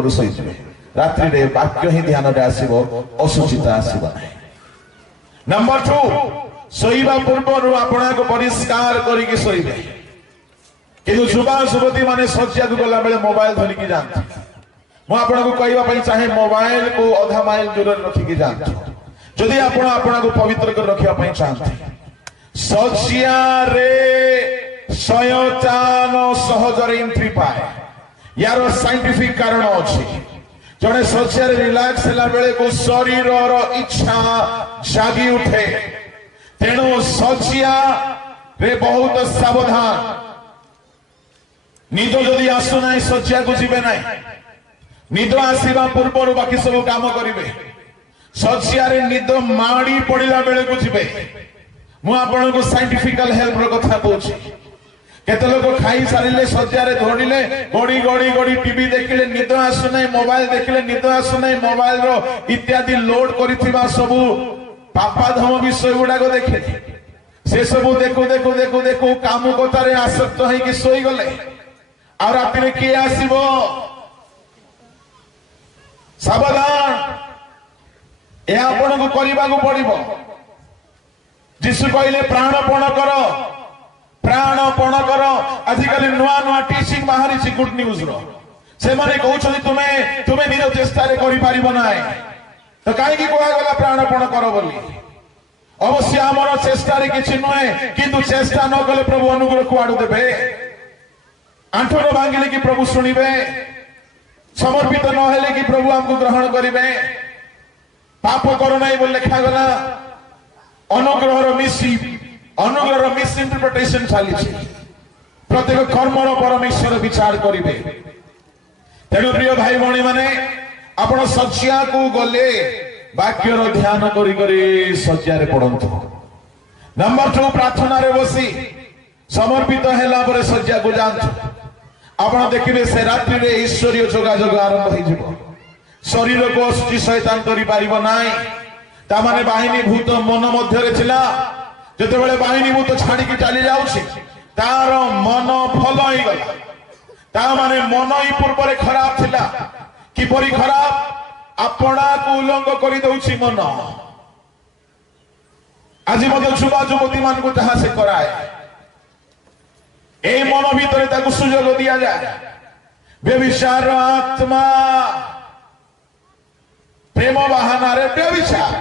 पूर्व शोचे रात्रि रे वाक्य ही ध्यान रे आसीबो असुचिता आसीबो नाही। नंबर 2 सोईबा पूर्व आपना को परिष्कार करिके सोईबे किंतु युवा युवती माने शଯ୍ୟା को गला बेले मोबाइल धरिकी जाते मु आपन को कहबा पई चाहे मोबाइल को आधा माइल दूर रखिकी जाते जदि आपण आपन को पवित्र कर रखिया पई चाहते शଯ୍ୟା रे शयतान सहजरे एंट्री पाए यार साइंटिफिक कारण अछि जड़े शଯ୍ୟା रे रिलैक्स होला बेले को शरीर रो इच्छा जागी उठे तेणु शଯ୍ୟା रे बहुत सावधान निद जदि आसुना शଯ୍ୟା को जीवे ना निद आसवा पूर्व बाकी सब काम करेंगे शଯ୍ୟା रे निद माड़ी पड़ा बेले को जीवे मु आपन को साइंटिफिकल हेल्प रो कथा कहूची केते लोग खाई सारिले शଯ୍ୟା रे धोड़िले गड़ी गड़ी गड़ी टीवी देखिले निद आसुना मोबाइल देखिले निद आसुना मोबाइल रो इत्यादि लोड करिथिबा सब पापा धम विषय गुड़ाक देखे से सब देखु देखु देखु देखु काम कतारे आसक्त होइकि सोई गले और राति किए आसीबो सावधान ए आपण को करबा को पड़िबो जिसु कहले प्राणपण कर आजिकल नुआ नुआ टीचिंग बाहरी गुड न्यूज रो से माने कहउछथि तुमे निज चेष्टा रे करि पारिबो ना तो कहीं कह गला प्राणपण कर बोली अवश्य आमर चेष्टा रे किछि नहे किंतु चेष्टा न कले प्रभु अनुग्रह कुआडू देबे आंठर भांगिले कि प्रभु शुणिबे समर्पित न हेले कि प्रभु हमको ग्रहण करिबे पाप करो नहीं बोल लिखा गला अनुग्रह मिस इंटरप्रिटेशन चली प्रत्येक कर्मर परमेश्वर विचार करिबे तेणु प्रिय भाई भौणी माने आपण शଯ୍ୟା को गले वाक्यर ध्यान करी करी शଯ୍ୟା रे पड़ंतु। नंबर 2 प्रार्थना रे बसी समर्पित हेला परे शଯ୍ୟା को जानतु आपण देखिबे से रात्रि रे ईश्वरीय जोगाजोग आरंभ होई जिवो शरीर को अशुचि शैतान करि पारिबो नाही ता माने बाहिनी भूत मन मध्य रे थिला जते बेले बाहिनी भूत छाडी के चली जाउछि तार मन फल होई गला ता माने मन ही पूर्व रे खराब थिला किपरि खराब अपना को उल्लंघ कर दउछि मन आज मत युवा युवती मान को जहां से कराए ए मन भीतर ताकू सुयोग दिया जाए व्यभिचार आत्मा प्रेम बहाना रे व्यभिचार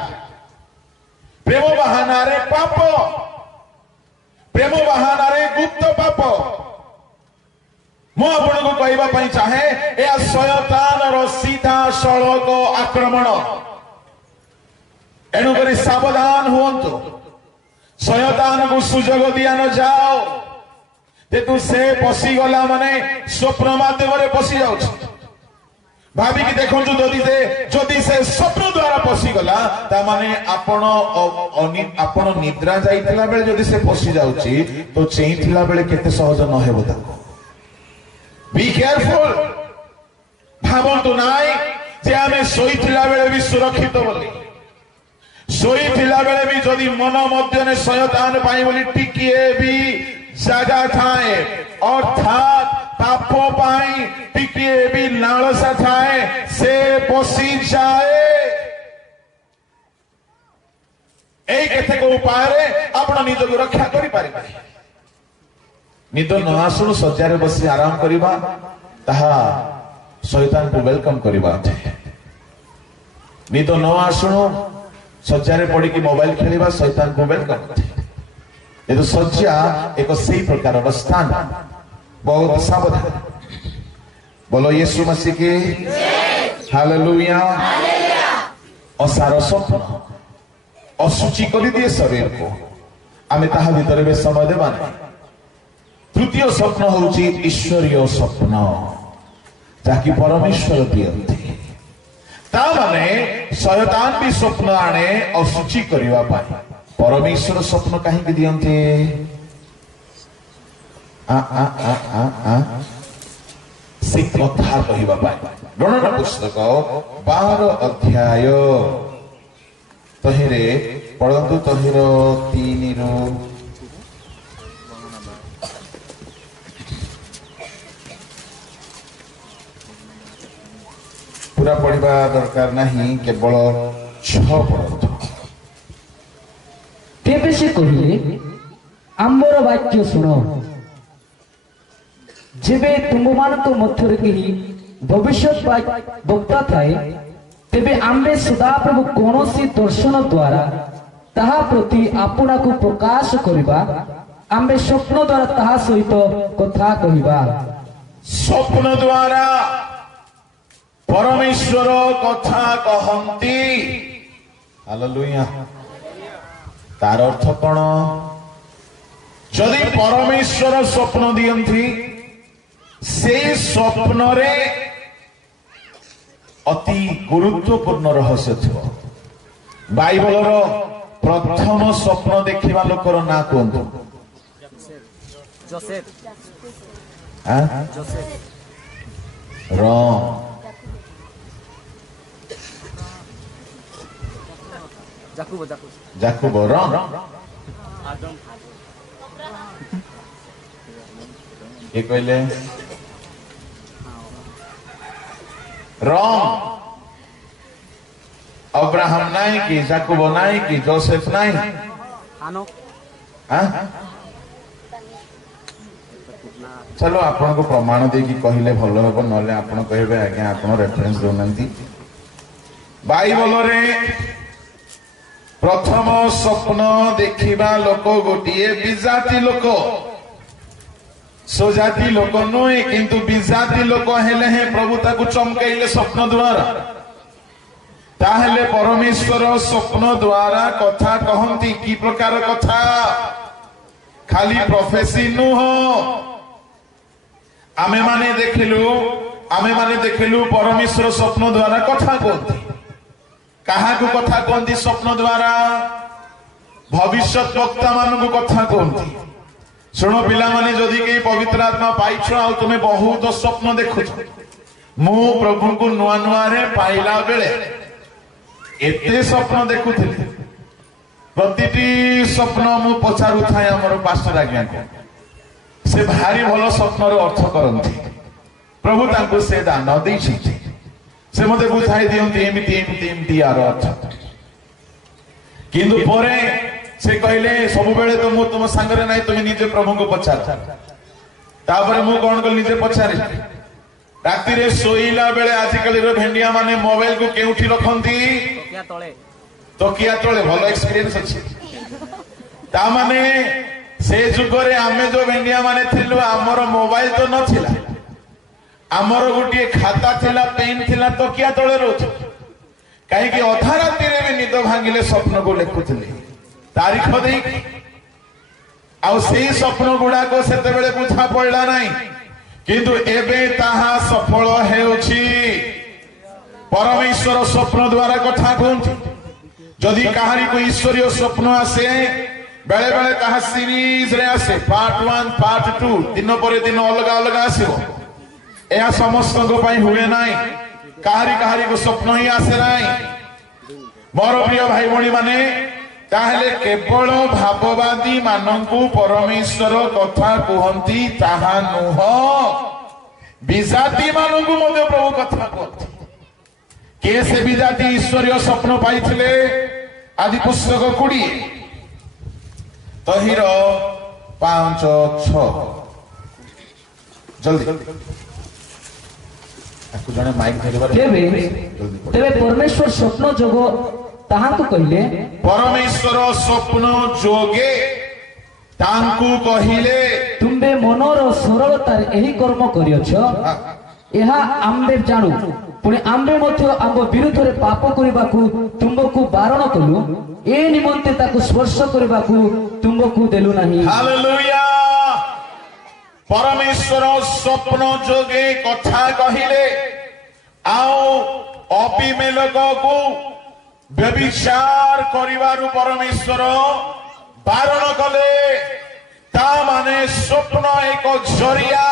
प्रेम बहाना रे पाप प्रेम बहाना रे गुप्त पाप मु आपण को कहबा पई चाहे ए शयतान रो सीधा सड़क आक्रमण एनु करी सावधान हुंतु शयतान को सुयोग दिया न जाओ तेतु से पसी गला माने स्वप्न माध्यम रे पसी जाउछ भाबी कि देखो जदि से स्वप्न द्वारा पसी गला ता माने आपण निद्रा जाइतिला बेले जदि से पसी जाउची तो चेइतिला बेले केते सहज न हेबो ताको बी केयरफुल भावंतु नाई जे आमे सोइतिला बेले भी सुरक्षित बोली सोइतिला बेले भी जदि मन मध्य ने शयतान पाई बोली टिकिए भी जगह थाए अर्थात पापों पाई टिकिए भी लालसा थाए से पसी जाए एई केतेक उपाय रे आपण निज को रक्षा करि पारिबे निद न आसुनु शଯ୍ୟା रे बसी आराम करिबा ताहा शैतान को वेलकम करिबा निद न आसुनु शଯ୍ୟା रे पड़ी कि मोबाइल खेलिबा शैतान को वेलकम ये तो शଯ୍ୟା एक सही प्रकार स्थान बहुत सावधान बोलो यीशु मसीह की हालेलुया असार स्वप्न अशुचि कर दिए शरीर को आमे ताहा भीतर में समय देबा नहीं तृतीय स्वप्न होउची ईश्वरीय स्वप्न जाकि परमेश्वर दियंती ता माने शयतान भी स्वप्न आने अशुचि करिवा पाई परमेश्वर स्वप्न कहीं दियंते से कथा कहवा गणना पुस्तक 12 अध्याय तहिरे पढ़ंतु तहिर 3 रो पूरा पढ़ा दरकार नहीं केवल 6 पढ़ तेबे से कहिले आंबर वाक्य सुनो जेबे तुममानक मध्यरे केही भविष्यत वक्ता थाए तेबे आम्बे सदाप्रभु कौनसी दर्शन द्वारा ताहा प्रति आपना को प्रकाश करिबा आम्बे स्वप्न द्वारा ताहा सहित कथा कहिबा स्वप्न द्वारा परमेश्वर कथा कहंती हालेलुया तार अर्थ कौन जदि परमेश्वर स्वप्न दियंती से स्वप्न रे अति गुरुत्वपूर्ण रहस्य थो बाइबल रो प्रथम स्वप्न देखिबा लोकर ना कोंतो जोसेफ हां जोसेफ रॉन्ग जाकुब रॉन्ग आदम ये कहले रॉन्ग अब्राहम नहीं कि जाकुब नहीं कि जोसेफ नहीं हानो हाँ चलो आपन को प्रमाण दे कि कहले भलो हेबो नले आपन कहबे आज्ञा आपन रेफरेंस दोनंती बाइबल रे प्रथम स्वप्न देखिबा लोक गोटिए बिजाति लोक सोजाति लोक नुहे किंतु बिजाति लोक हेले हे प्रभु ताकु चमकेइले स्वप्न द्वारा ताहेले परमेश्वर स्वप्न द्वारा कथा कहंती की प्रकार कथा खाली प्रोफेसी नुह आमे माने देखिलु परमेश्वर स्वप्न द्वारा कथा कहंती कहा को कथा कहंती स्वप्न द्वारा भविष्यत वक्ता मान को कथा कहंती सुनो पिला माने जदि के पवित्र आत्मा पाइछ आ तुमे बहुत स्वप्न देखुछ मु प्रभु को नुआ नुआ रे पाइला बेले एते स्वप्न देखुथिली प्रतिटी स्वप्न मु पचारु थाए हमर पास्टर आज्ञा को से भारी भलो स्वप्न रो अर्थ करंती प्रभु तांको से दान दैछि से मते बुझाई दियंती एमिति यार अर्थ किंतु परे से कहले सब बेले तो मु तुम संगरे नाही तुम निजे प्रभु को पचार तापर मु कोन को निजे पचारे राति रे सोइला बेले आजिकली रो भेंडिया माने मोबाइल को केउठी रखंती तकिया तळे भलो एक्सपीरियंस अछि ता माने से जुगरे आमे जो भेंडिया माने थिलु हमर मोबाइल तो नथिला हमर गुटिए खाता थिला पेन थिला तकिया तळे रोज काहे कि अधा राति रे भी निद भांगिले स्वप्न को लेखुथली तारीख देई आ सेही स्वप्न गुडा को सेते बेले बुझा पड़ला नाही किंतु एबे ताहा सफल हेउछि परमेश्वर स्वप्न द्वारा कथा कहंती जदि कहानी को ईश्वरीय स्वप्न आसे बेले बेले ताहा सीरीज रे आसे पार्ट 1 पार्ट 2 दिन पर दिन अलग अलग आसीबो एहा समस्त को पई हुए नाही कहारी को स्वप्न ही आसे नाही मोर प्रिय भाई भणी माने ताहले केवल भाववादी मानंकु परमेश्वर कथा कहंती ताहा नुह बिजाति मानंकु मते प्रभु कथा कहंती के से बिजाति ईश्वरीय स्वप्न पाइथिले आदि पुस्तक 20 तहिर 5 6 जल्दी आपको जने माइक धरिबार तेबे परमेश्वर स्वप्न जोगो ताहांकु कहिले परमेश्वर स्वप्न जोगे तांकु कहिले तुंबे मनोर सरलतार एही कर्म करियछ एहा आम्बे जानु पुणे आम्बे मध्य आम्ब विरुद्ध रे पाप करिबाकू तुमको बारण कलु ए निमंते ताकू स्पर्श करिबाकू तुमको देलु नाही हालेलुया परमेश्वर स्वप्न जोगे कथा कहिले आओ अपिमेलक को व्यभिचार करिवारु परमेश्वर बारण कले ता माने स्वप्न एक जरिया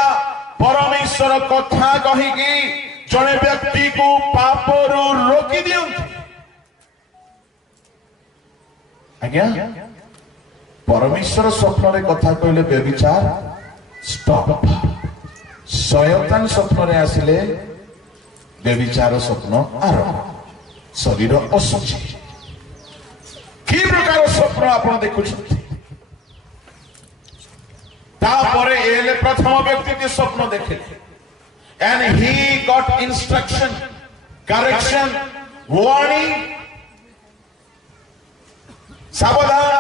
परमेश्वर कथा कहिकी जने व्यक्ति को पापरु रोकी दियंती आज्ञा परमेश्वर स्वप्न रे कथा कहले व्यभिचार स्टॉप शयतान स्वप्न रे आसिले ବ୍ୟଭିଚାର ସ୍ୱପ୍ନ ଆରମ୍ଭ, ଶରୀର ଅଶୁଚି। କି ପ୍ରକାର ସ୍ୱପ୍ନ ଆପଣ ଦେଖୁଛନ୍ତି? ତାପରେ ଏଲେ ପ୍ରଥମ ବ୍ୟକ୍ତିଟି ସ୍ୱପ୍ନ ଦେଖିଲେ, and he got instruction, correction, warning, ସାବଧାନ।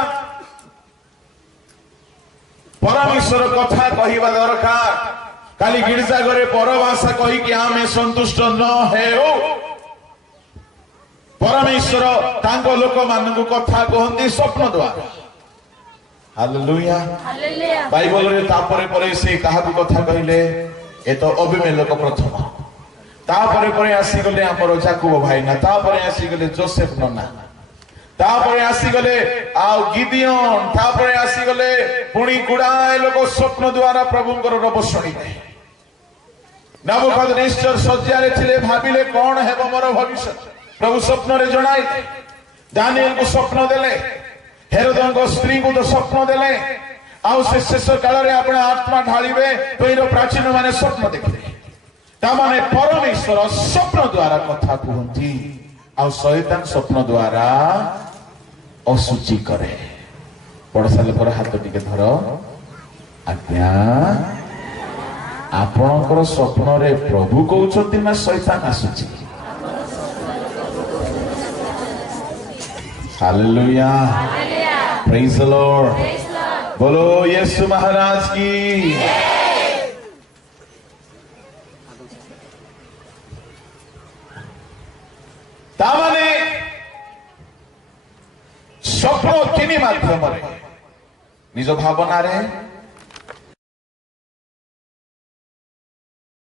ପରମେଶ୍ୱର କଥା କହିବା ଦରକାର। କାଲି ଗିର୍ଜା ଘରେ ପରଭାଷା କହିକି ଆମେ ସନ୍ତୁଷ୍ଟ ନ ହେଉ। ପରମେଶ୍ୱର ତାଙ୍କ ଲୋକମାନଙ୍କୁ କଥା କହନ୍ତି ସ୍ୱପ୍ନ ଦ୍ୱାରା। ହାଲେଲୁୟା। ବାଇବଲରେ ତାପରେ ପରେ ସେ କାହାକୁ କଥା କହିଲେ? ଏ ତ ଅବିମେଲେକ ପ୍ରଥମ, ତାପରେ ପରେ ଆସିଗଲେ ଆମର ଯାକୁବ ଭାଇନା, ତାପରେ ଆସିଗଲେ ଯୋସେଫ ନନା, ତାପରେ ଆସିଗଲେ ଆଉ ଗିଦିଅନ, ତାପରେ ଆସିଗଲେ ପୁଣି ଗୁଡାଏ ଲୋକ ସ୍ୱପ୍ନ ଦ୍ୱାରା ପ୍ରଭୁଙ୍କର ରବ ଶୁଣିଲେ। ନବୁକଦନେସ୍ୱର ଶଯ୍ୟାରେ ଥିଲେ, ଭାବିଲେ କଣ ହେବ ମୋର ଭବିଷ୍ୟତ। ପ୍ରଭୁ ସ୍ୱପ୍ନରେ ଜଣାଇଲେ। ଦାନିଏଲକୁ ସ୍ୱପ୍ନ ଦେଲେ, ହେରୋଦଙ୍କ ସ୍ତ୍ରୀଙ୍କୁ ତ ସ୍ୱପ୍ନ ଦେଲେ। ଆଉ ସେ ଶେଷ କାଳରେ ଆପଣ ଆତ୍ମା ଢାଳିବେ, ତୈର ପ୍ରାଚୀନ ମାନେ ସ୍ୱପ୍ନ ଦେଖିଲେ। ତାମାନେ ପରମେଶ୍ୱର ସ୍ୱପ୍ନ ଦ୍ୱାରା କଥା କୁହନ୍ତି, ଆଉ ଶୟତାନ ସ୍ୱପ୍ନ ଦ୍ୱାରା ଅଶୁଚି କରେ। ପଢି ସାରିଲା ପରେ ହାତ ଟିକେ ଧର। ଆଜ୍ଞା, ଆପଣଙ୍କର ସ୍ୱପ୍ନରେ ପ୍ରଭୁ କହୁଛନ୍ତି ନା ଶୈତାନ ଆସୁଛି? ହାଲେଲୁୟା, ପ୍ରେଜ୍ ଦ ଲର୍ଡ, बोलो यीशु महाराज की। तामाने स्वप्न किनी माध्यम निज भावना रे